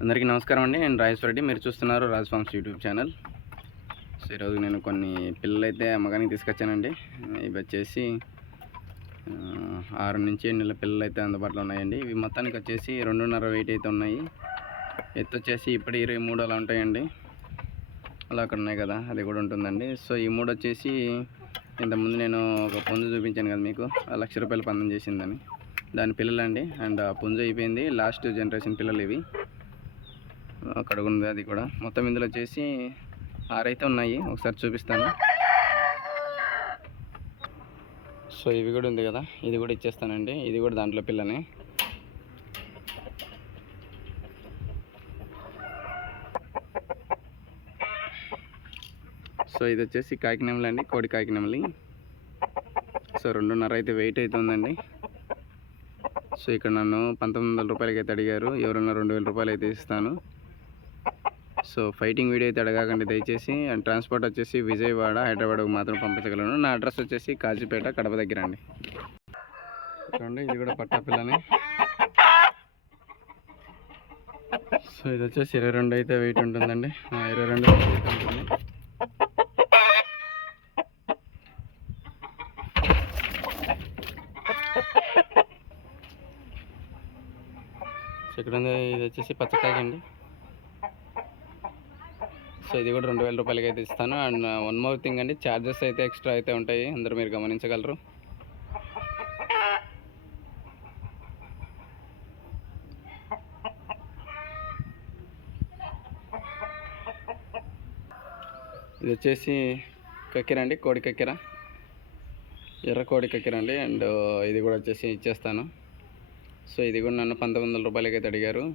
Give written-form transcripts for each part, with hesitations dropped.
అందరికీ నమస్కారం అండి. నేను రాజేష్ రెడ్డి. మీరు చూస్తున్నారు Raj forms YouTube channel. So ఈరోజు నేను కొన్ని పిల్లలు అయితే అమ్మకానికి తీసుకొచ్చానండి. ఇవి వచ్చేసి 6 నుంచి 7 నెలల పిల్లలు అయితే అందుబాటులో ఉన్నాయండి. ఇవి మొత్తానికి వచ్చేసి 2.5 వెయిట్ అయితే ఉన్నాయి. ఎత్తు వచ్చేసి ఇప్పుడు 23 అలా ఉంటాయండి. అలా అక్కడ ఉన్నాయి కదా, అది కూడా ఉంటుందండి. సో ఈ 3 వచ్చేసి ఇంతకుముందు నేను ఒక పుంజు చూపించాను కదా మీకు, ₹1,00,000 పందెం చేసిందని, దాని పిల్లలండి. అండ్ ఆ పుంజు అయిపోయింది, లాస్ట్ జనరేషన్ పిల్లలు ఇవి. అక్కడ ఉంది అది కూడా. మొత్తం ఇందులో వచ్చేసి 6 అయితే ఉన్నాయి. ఒకసారి చూపిస్తాను. సో ఇవి కూడా ఉంది కదా, ఇది కూడా ఇచ్చేస్తానండి. ఇది కూడా దాంట్లో పిల్లనే. సో ఇది వచ్చేసి కాకినెమలి అండి, కోడి కాకినెమలి. సో 2.5 అయితే వెయిట్ అయితే ఉందండి. సో ఇక్కడ నన్ను ₹1,900 అయితే అడిగారు. ఎవరన్నా ₹2,000 అయితే ఇస్తాను. సో ఫైటింగ్ వీడియో అయితే అడగకండి దయచేసి. అండ్ ట్రాన్స్పోర్ట్ వచ్చేసి విజయవాడ, హైదరాబాద్కు మాత్రం పంపించగలను. నా అడ్రస్ వచ్చేసి కాజీపేట, కడప దగ్గర అండి. చూడండి, ఇది కూడా పట్టా పిల్లని. సో ఇది వచ్చేసి 22 అయితే వెయిట్ ఉంటుందండి. 22 వెయిట్ ఉంటుంది. సో ఇక్కడ ఉంది, ఇది వచ్చేసి పచ్చకాకి అండి. సో ఇది కూడా ₹2,000 అయితే ఇస్తాను. అండ్ వన్ మోర్ థింగ్ అండి, ఛార్జెస్ అయితే ఎక్స్ట్రా అయితే ఉంటాయి, అందరూ మీరు గమనించగలరు. ఇది వచ్చేసి కక్కెర అండి, కోడి కక్కెర, ఎర్ర కోడి కక్కెర అండి. అండ్ ఇది కూడా వచ్చేసి ఇచ్చేస్తాను. సో ఇది కూడా నన్ను ₹1,900 అయితే అడిగారు.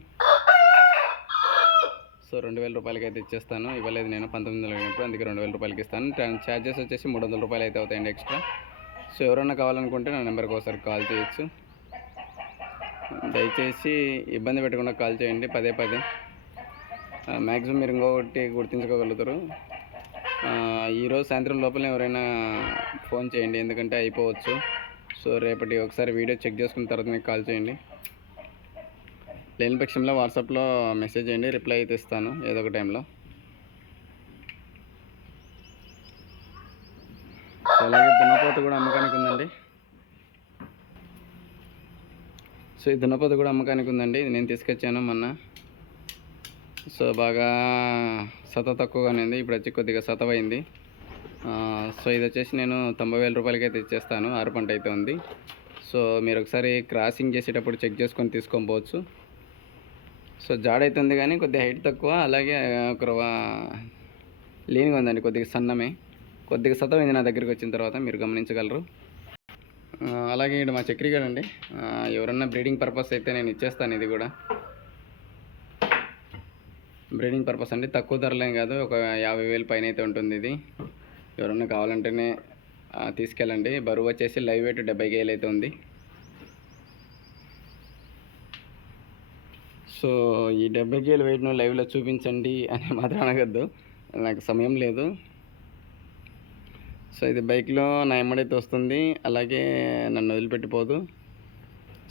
సో ₹2,000 అయితే ఇచ్చేస్తాను. ఇవ్వలేదు నేను, 1900 అడిగినప్పుడు, అందుకే ₹2,000 ఇస్తాను. ఛార్జెస్ వచ్చేసి ₹300 అయితే అవుతాయండి ఎక్స్ట్రా. సో ఎవరన్నా కావాలనుకుంటే నా నెంబర్కి ఒకసారి కాల్ చేయొచ్చు. దయచేసి ఇబ్బంది పెట్టకుండా కాల్ చేయండి పదే. మ్యాక్సిమం మీరు ఇంకొకటి గుర్తించుకోగలుగుతారు. ఈరోజు సాయంత్రం లోపల ఎవరైనా ఫోన్ చేయండి, ఎందుకంటే అయిపోవచ్చు. సో రేపటి ఒకసారి వీడియో చెక్ చేసుకున్న తర్వాత మీకు కాల్ చేయండి. లేని పక్షంలో వాట్సాప్లో మెసేజ్ చేయండి, రిప్లై అయితే ఇస్తాను ఏదో ఒక టైంలో. సో అలాగే దున్నపోత కూడా అమ్మకానికి ఉందండి. సో ఈ దున్నపోత కూడా అమ్మకానికి ఉందండి. ఇది నేను తీసుకొచ్చాను మొన్న. సో బాగా సత తక్కువగానే ఉంది, ఇప్పుడు వచ్చి కొద్దిగా సతవైంది. సో ఇది వచ్చేసి నేను ₹90,000 అయితే ఇచ్చేస్తాను. 6 పంట అయితే ఉంది. సో మీరు ఒకసారి క్రాసింగ్ చేసేటప్పుడు చెక్ చేసుకొని తీసుకొని పోవచ్చు. సో జాడైతుంది కానీ కొద్దిగా హైట్ తక్కువ, అలాగే ఒక లీన్గా ఉందండి, కొద్దిగా సన్నమే, కొద్దిగా సతమైంది నా దగ్గరికి వచ్చిన తర్వాత, మీరు గమనించగలరు. అలాగే ఇక్కడ మా చక్రిగాడు అండి. ఎవరన్నా బ్రీడింగ్ పర్పస్ అయితే నేను ఇచ్చేస్తాను. ఇది కూడా బ్రీడింగ్ పర్పస్ అండి, తక్కువ ధరలేం కాదు, ఒక 50,000 పైన అయితే ఉంటుంది. ఇది ఎవరన్నా కావాలంటేనే తీసుకెళ్ళండి. బరువు వచ్చేసి లైవ్ వెయిట్ 70 kg అయితే ఉంది. సో ఈ 70 kg వెయిట్ను లైవ్లో చూపించండి అని మాత్రం అనగద్దు, నాకు సమయం లేదు. సో ఇది బైక్లో నా ఎమ్మడైతే వస్తుంది, అలాగే నన్ను వదిలిపెట్టిపోదు.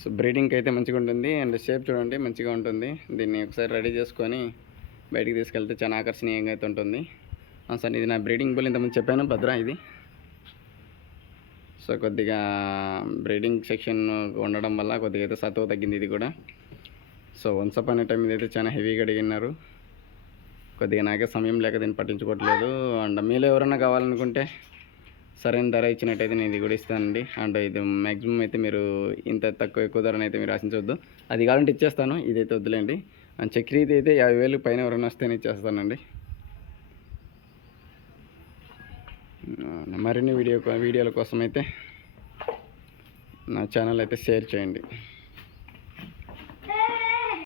సో బ్రీడింగ్కి అయితే మంచిగా ఉంటుంది. అండ్ షేప్ చూడండి, మంచిగా ఉంటుంది. దీన్ని ఒకసారి రెడీ చేసుకొని బయటికి తీసుకెళ్తే చాలా ఆకర్షణీయంగా అయితే ఉంటుంది. సార్ ఇది నా బ్రీడింగ్ బుల్, ఇంతకుముందు చెప్పాను, భద్ర ఇది. సో కొద్దిగా బ్రీడింగ్ సెక్షన్ ఉండడం వల్ల కొద్దిగా అయితే సత్తువ తగ్గింది ఇది కూడా. సో వన్స్ అపాన్ ఏ టైం ఇదైతే చాలా హెవీగా అడిగినారు. కొద్దిగా నాకే సమయం లేక దీన్ని పట్టించుకోవట్లేదు. అండ్ మీలో ఎవరైనా కావాలనుకుంటే సరైన ధర ఇచ్చినట్టయితే నేను ఇది కూడా ఇస్తానండి. అండ్ ఇది మ్యాక్సిమం అయితే మీరు ఇంత ఎక్కువ ధరను అయితే మీరు ఆశించవద్దు. అది కావాలంటే ఇచ్చేస్తాను, ఇదైతే వద్దులేండి. అండ్ చక్రీ అయితే 50,000 పైన ఎవరైనా వస్తేనే ఇచ్చేస్తానండి. మరిన్ని వీడియోల కోసం అయితే నా ఛానల్ అయితే షేర్ చేయండి.